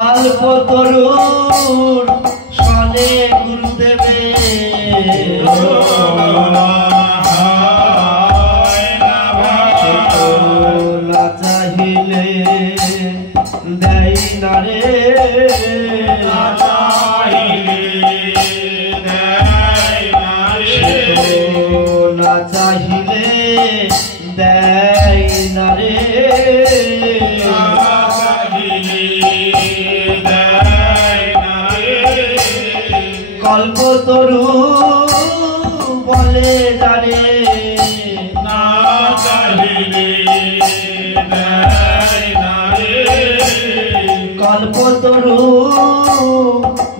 अल्प तरुण सने गुरुदेवे ना चाहिए देई ना रे ना चाहिए देई ना रे कल्पतरु बोले जाने ना चाहिए कल्पतरु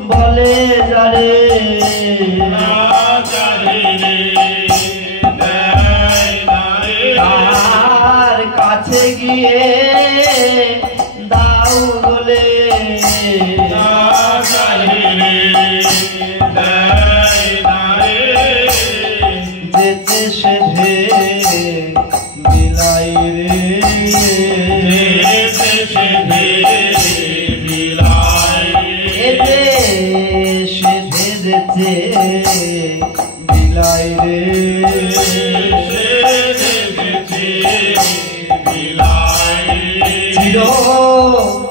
बोले जाने ना चाहिए तार काछे गिये दाऊ बोले ना चाहिए जेते सेधे बिलाई रे जेते सेधे बिलाई एते सेधे जेते बिलाई रे चिर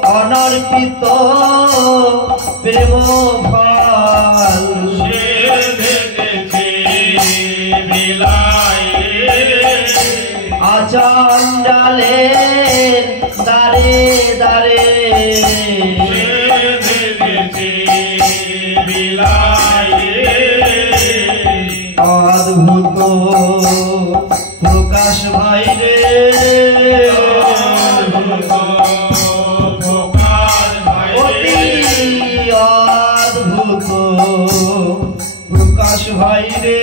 अनर्पित प्रेम फल आचांडाले दारे दारे अद्भुत प्रकाश भाई रे अद्भुत प्रकाश भाई रे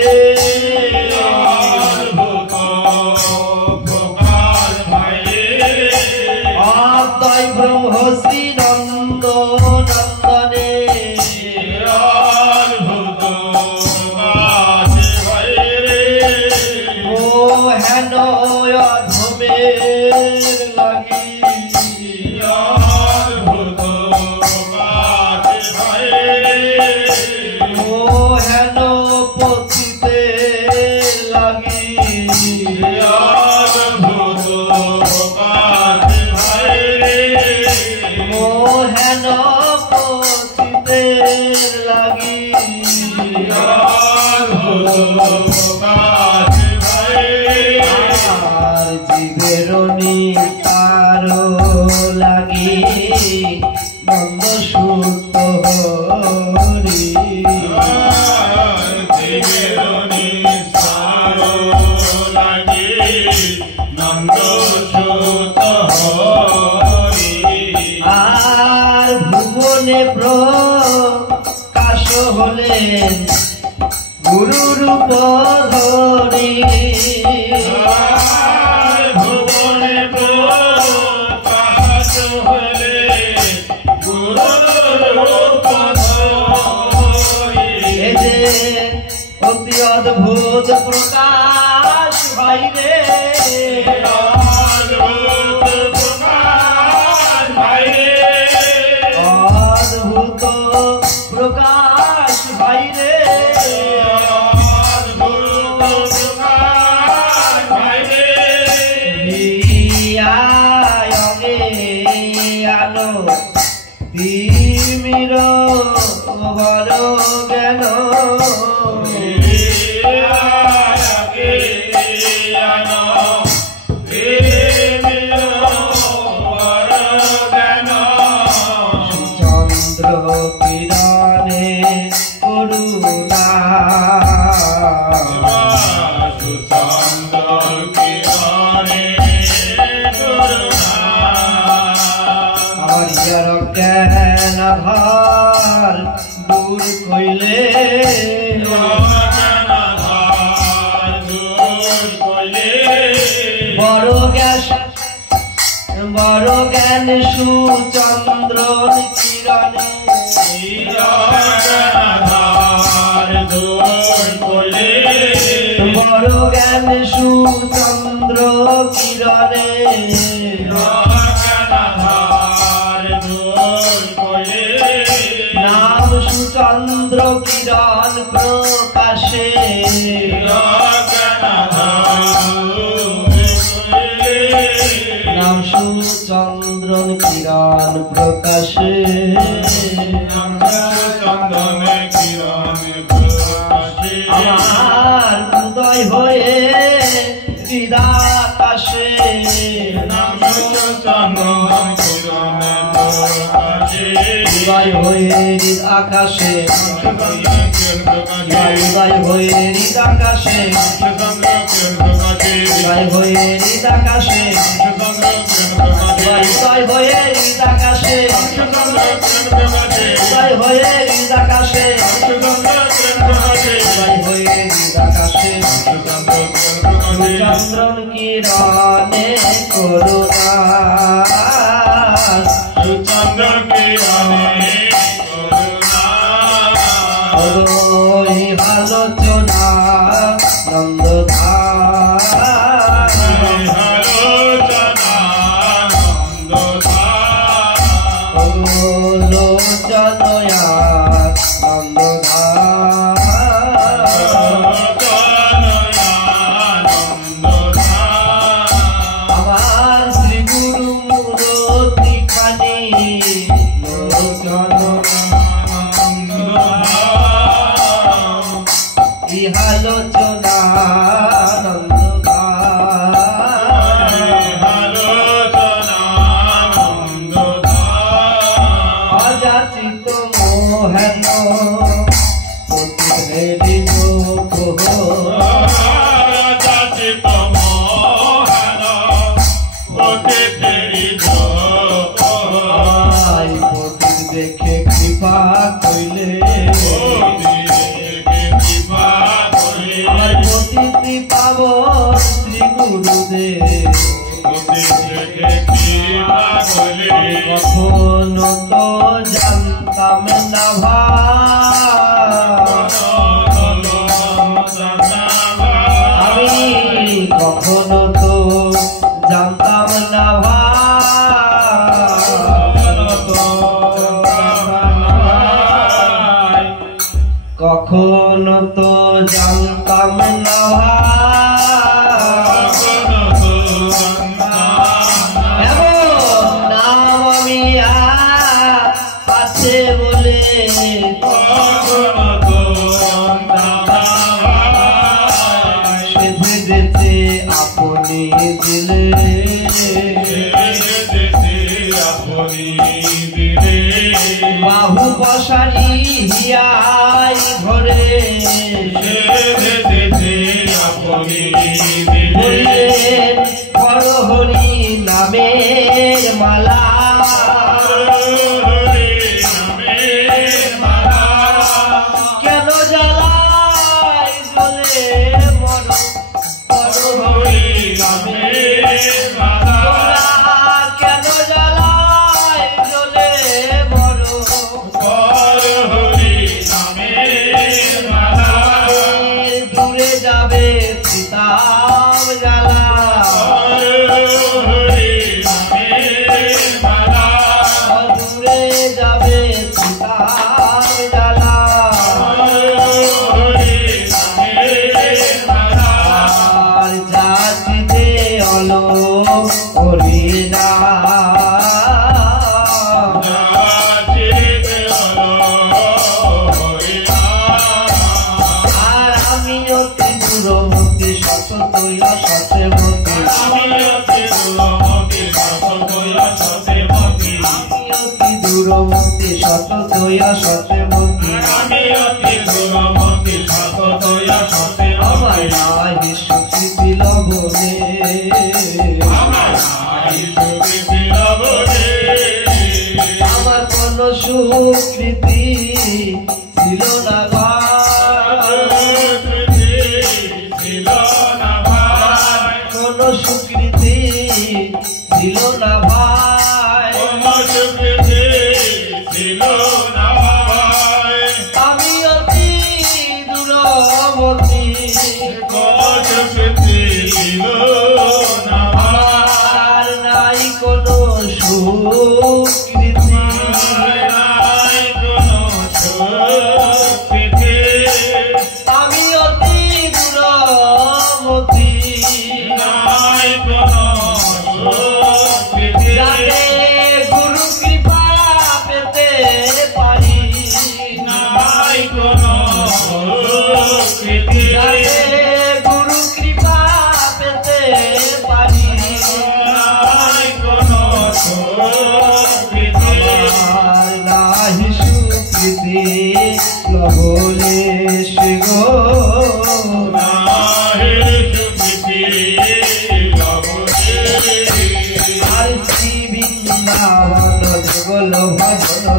ब्रह्म श्री नंद नंदने ओ हेन अधमेर लगी ओ हेन पतिते लगी मोहन पतिते लगी जीवेरनी तारो लगी नंद सूत हरि जीवेरनी तारो लगी नंद सूत हरि भुवने प्रकाश हलेन गुरु रूप धरि भुवने प्रकाश हलेन गुरु रूप धरि अति अद्भुत प्रकाश भाई रे अद्भुत प्रकाश भाई रे अद्भुत प्रकाश भाई रे आगे आलो तिमिर भर ज्ञान आगे आलो किराने करुणा हरियर ज्ञान भार दूर कइले बड़ ज्ञान सुचंद्र किरण बड़ ज्ञान सुचंद्र किरणे চন্দ্র কিরণ প্রকাশে নাম সুচন্দ্র কিরণ প্রকাশে আমার উদয় হয়ে হৃদাকাশে উদয় হয়ে হৃদাকাশে উদয় হয়ে হৃদাকাশে উদয় হয়ে হৃদাকাশে উদয় হয়ে হৃদাকাশে উদয় হয়ে হৃদাকাশে উদয় হয়ে হৃদাকাশে চন্দ্রন কিরণে করুণা চন্দ্র কিরণে আলোচনা নন্দধার লোচনয়া আমার শ্রী গুরু মূরতি খানি ইহালোচনা অযাচিত মোহন দেখে কৃপা কইলে আমার প্রতি পাব শ্রী গুরুদেব কখনো তো জানতাম না আমি কখনো তো জানতাম না কখনো তো জানতাম না এমন নাম আমি আছে বলে সে ভেবেছে আপনি দিলে বাহু বসারি হিয়াই ঘরে বললেন বড় হরি নামের মালা কেন জ্বালাই জ্বলে বড় হরি নামের মালা কেন জ্বালাই জ্বলে বড় হরি নামের মালা দূরে যাবে সীতাম জ্বালা দূরে যাবে সীতাম জ্বালা আর যাচিতে অলো হরিনা আর আমি অতি দূরমতি সততয়া সত্যবতী আমি অতি দূরমতি সততয়া সত্যবতী আমার নাই সুকৃতি লবণে আমার কোন সুকৃতি ছিল না কোন সুকৃতি ছিল না ভাই আমি অতি দূরবর্তী আর নাই কোন সুকৃতি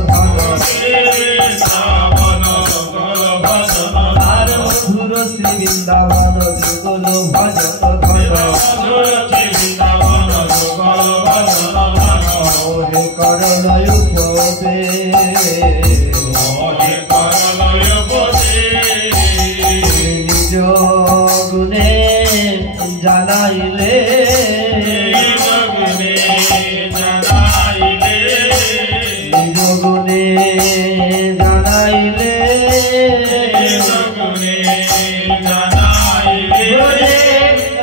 ধন আর মধুর শ্রী বৃন্দাবন যুগল ভজন ধন মোহে করলয় নিজ গুণে জানাইলে নিজ গুণে জানাইলে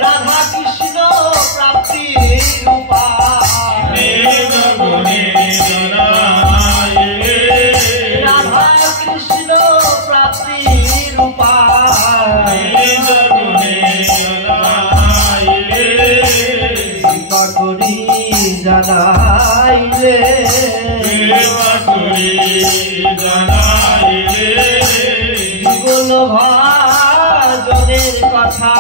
রাধা কৃষ্ণ প্রাপ্তি রূপা রাধা কৃষ্ণ প্রাপ্তি রূপা কৃপা করি জানাইলে যুগল ভাজনের কথা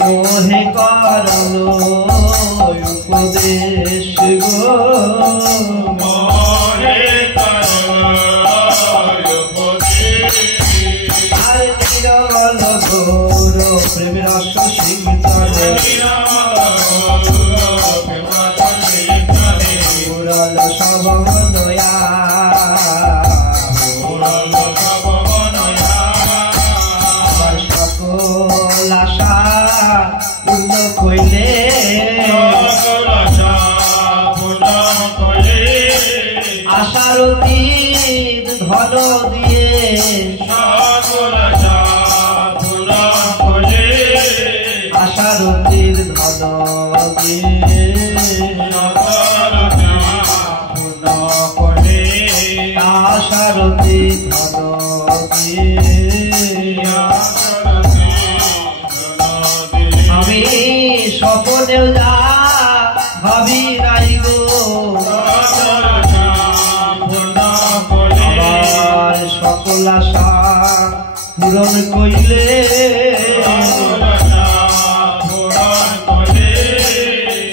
মোহে করল উপদেশ গো আর নিরল ঘোর প্রেম রস সিংচরে পুরল সবনয়া আমার সকল আশা পূর্ণ কইলে আশার অতীত ধন দিয়ে আশার অতীত ধন দিয়ে আশার অতীত ধন দিয়ে আমি স্বপ্নেও যা ভাবি নাই গো আমার সকল আশা পূরণ কইলে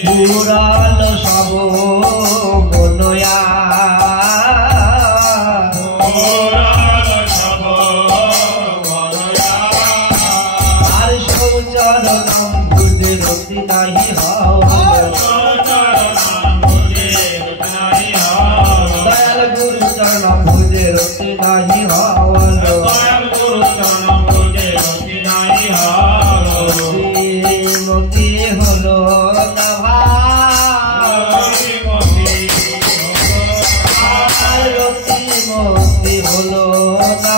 পুরাল সব বনয়া আর সৌচরণম ভুজে রতি নাহি দয়াল গুরু চরণম ভুজে রতি নাহি মতি হলো না মতি হলো না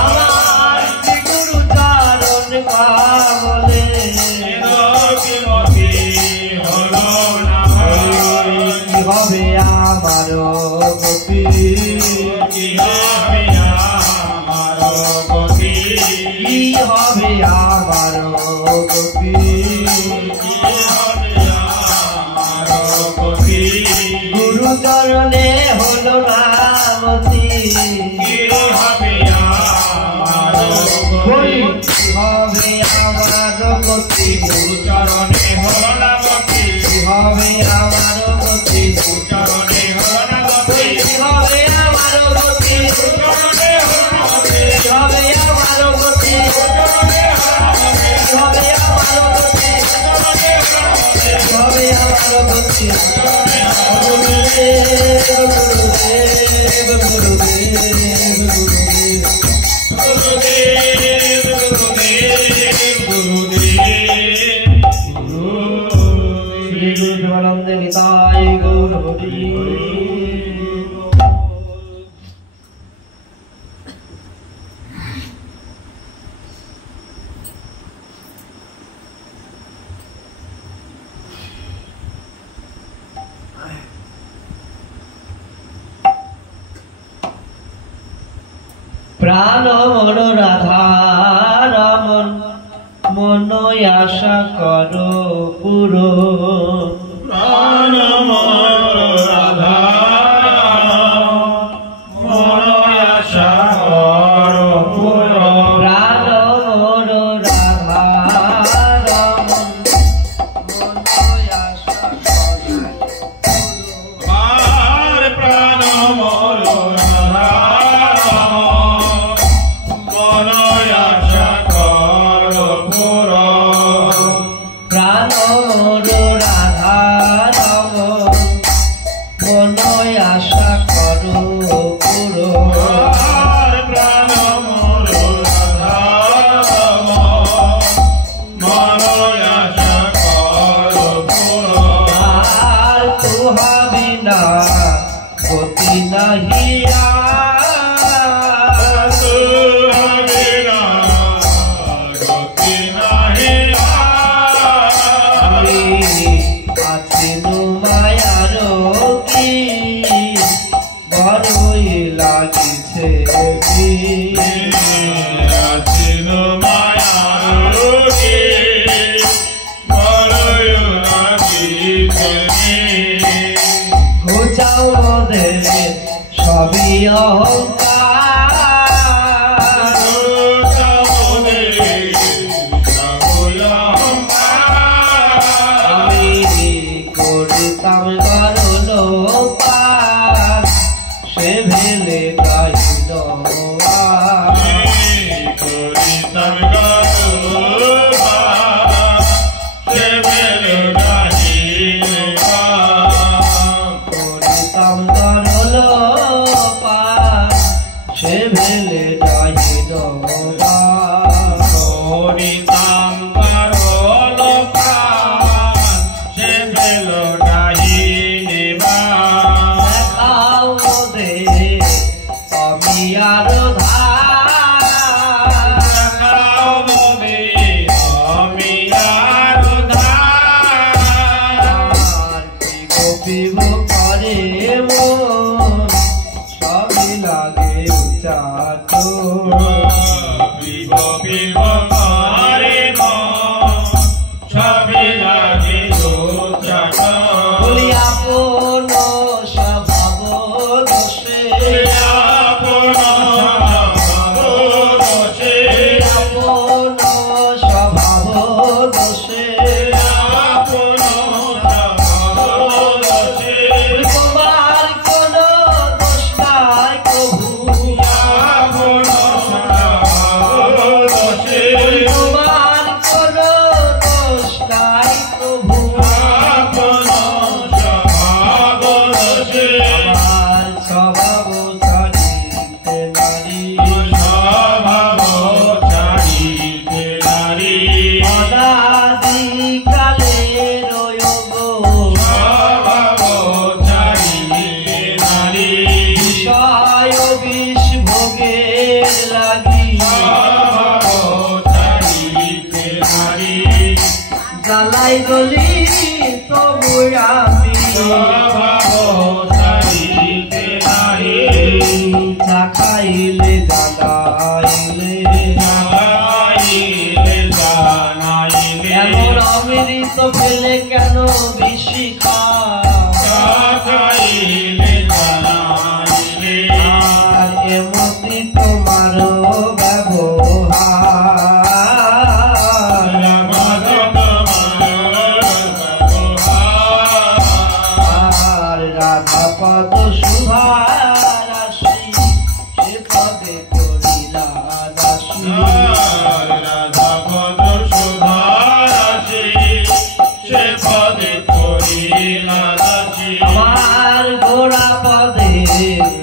আমার গুরু চরণ পাবলে কি হবে আমার গতি কি হবে আমার গতি গুরু চরণে হলো নামতি বলি কি হবে আমার গতি গুরু চরণে হলো নামতি কি হবে আমার গতি গুরু চরণে হলো নামতি কি হবে আমার গতি গুরু চরণে হলো নামতি কি হবে আমার গতি গুরু চরণে হলো নামতি কি হবে আমার গতি কি হবে আমার গতি গুরুদেবানন্দে নিতাই গৌর হরি প্রাণ মন রাধা রমন মন আশা কর পুরো প্রাণ মন রাধা মন আশা কর পুরো প্রাণ মন রাধা মোর রাধা রাম মনয় আশা করো পুরো প্রাণ মোর রাধা রাম মনয় আশা করো পুরো আর তুহা বিনা গতি নাহি সবই অহংকার আমি করতাম গরল পার সে ভেলে গাইল সে ভেলে ডাইল হরিতাম পারল সে ভেল ডাইনে দেখাও দে আমি আরো দেখাও দে আমি আরো পিব করে মন সবই লাগে চাটো পিব পিব করে সবই লাগে চাটো বলি আপন স্বভাব দোষে আপন স্বভাব দোষে তোমার কোন দোষ নাই প্রভু তোমার কোন দোষ নাই প্রভু আমার স্বভাব ছাড়িতে নারী অনাদিকালে রয়োগ বিষয় বিষ ভোগের লাগি জ্বালাই গলি তবু আমি চা খাইলে জানাইলে এমন অমৃত পেলে কেন বেশি আর এমনি তোমার ব্যবহার আর রাধা পদ শুভারাশি সে পদে করিলা দাসী আমার গোড়া পদে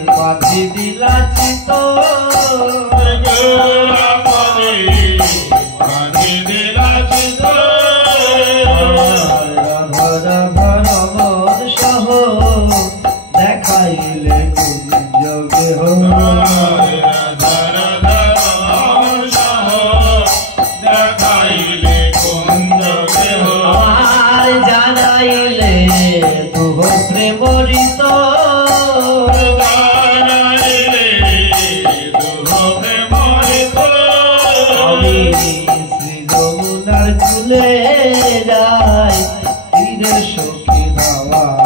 পথে দিলা চিত ভরমর সহ দেখাইলে যোগে আমার জানাইলে তুহ প্রেমরিত আমি শ্রী যমুনার কুলে যাই তীরে সখী ধাওয়ার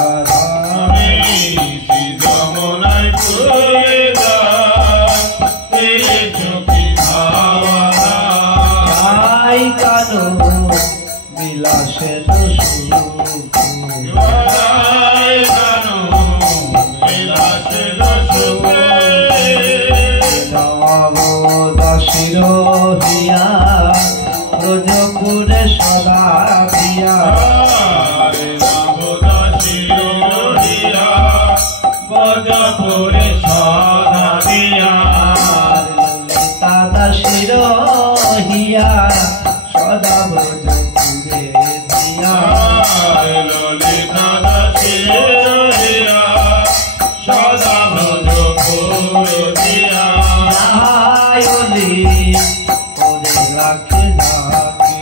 যাই কানো বিলাসের নবদাসীর হিয়া ব্রজপুরে সদা দিয়া বজপুরে সদা দিয়া দাদা শির হিয়া সদা ব্রজপুরে দিয়া ললিতা দাসিয়া সদা ব্রজপুরে দিয়া আয়লি ওরে রাখে ডাকে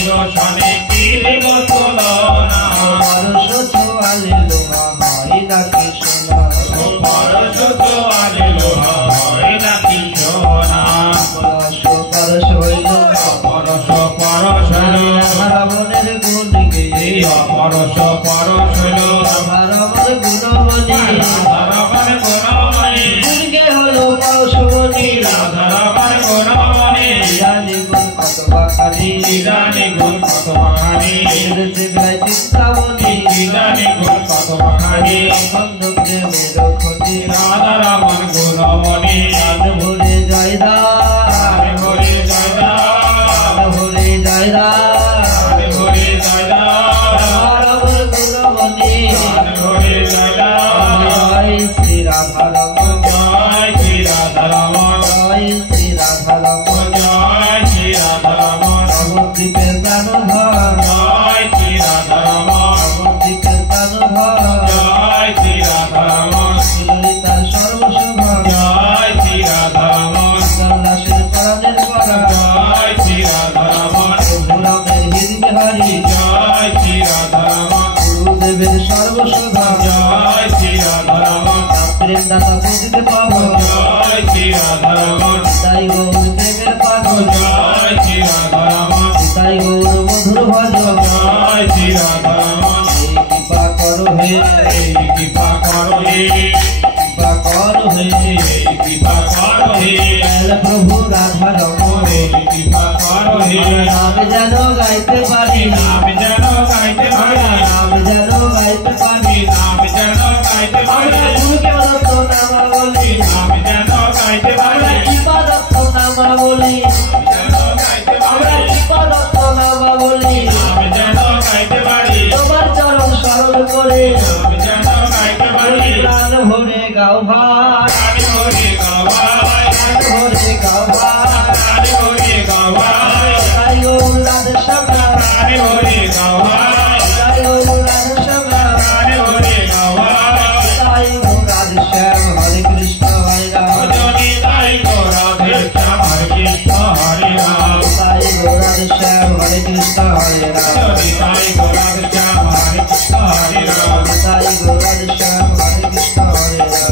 নিরসনে কি দিব তুলনা পরশ ছোয়ালে লোহা হয় নাকি সোনা পরশ হইল রাবণের গুণ গেয়ে রাবণ গুণমণি দুর্গে হলো পরশুমণি জানি গুণ কত বাখানি চিন্তামণি অখণ্ড প্রেমের ক্ষতি রাধারমণ গুণমণি ভরে জয় দা ভরে জয় দা রাবণ গুণমণি জয় শ্রী রাধারমণ জয় শ্রী রাধারমণ নবদ্বীপের প্রাণধন নবদ্বীপের প্রাণধন ললিতার সর্বশোভা দাসের পরাণের পরা প্রভুরামের হৃদয় হরি গুরুদেবের সর্বশোভা প্রেম দাতা বুঝতে পাব তাই গৌর দেবের পাগল তাই গৌর মধুর ভজ কৃপা করো হে প্রভু রাধা রমণ নাম যেন গাইতে পারি নাম যেন গাইতে পারি আমরা গুরুকে দত্ত নামা বলি আমরা কৃপা দত্ত নামা বলি আমরা কৃপা দত্ত নামা বলি তোমার চরণ স্মরণ করে প্রাণ ভরে গাও ভাই তাই গৌর রাধে শ্যামা তাই গৌর রাধে শ্যামা তাই গৌর রাধে শ্যাম হরে কৃষ্ণ হরে রাম তাই গৌর রাধে শ্যাম হরে কৃষ্ণ হরে রাম তাই গৌর রাধে শ্যাম হরে কৃষ্ণ হরে রাম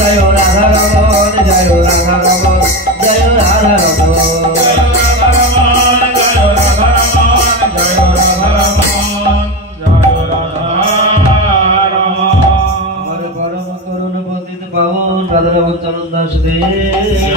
জয় রাধা রমণ জয় রাধা রমণ জয় রাধা রমণ আমার পরম করুণ পতিত পাবন রাধা রমণ চরণ দাস দেব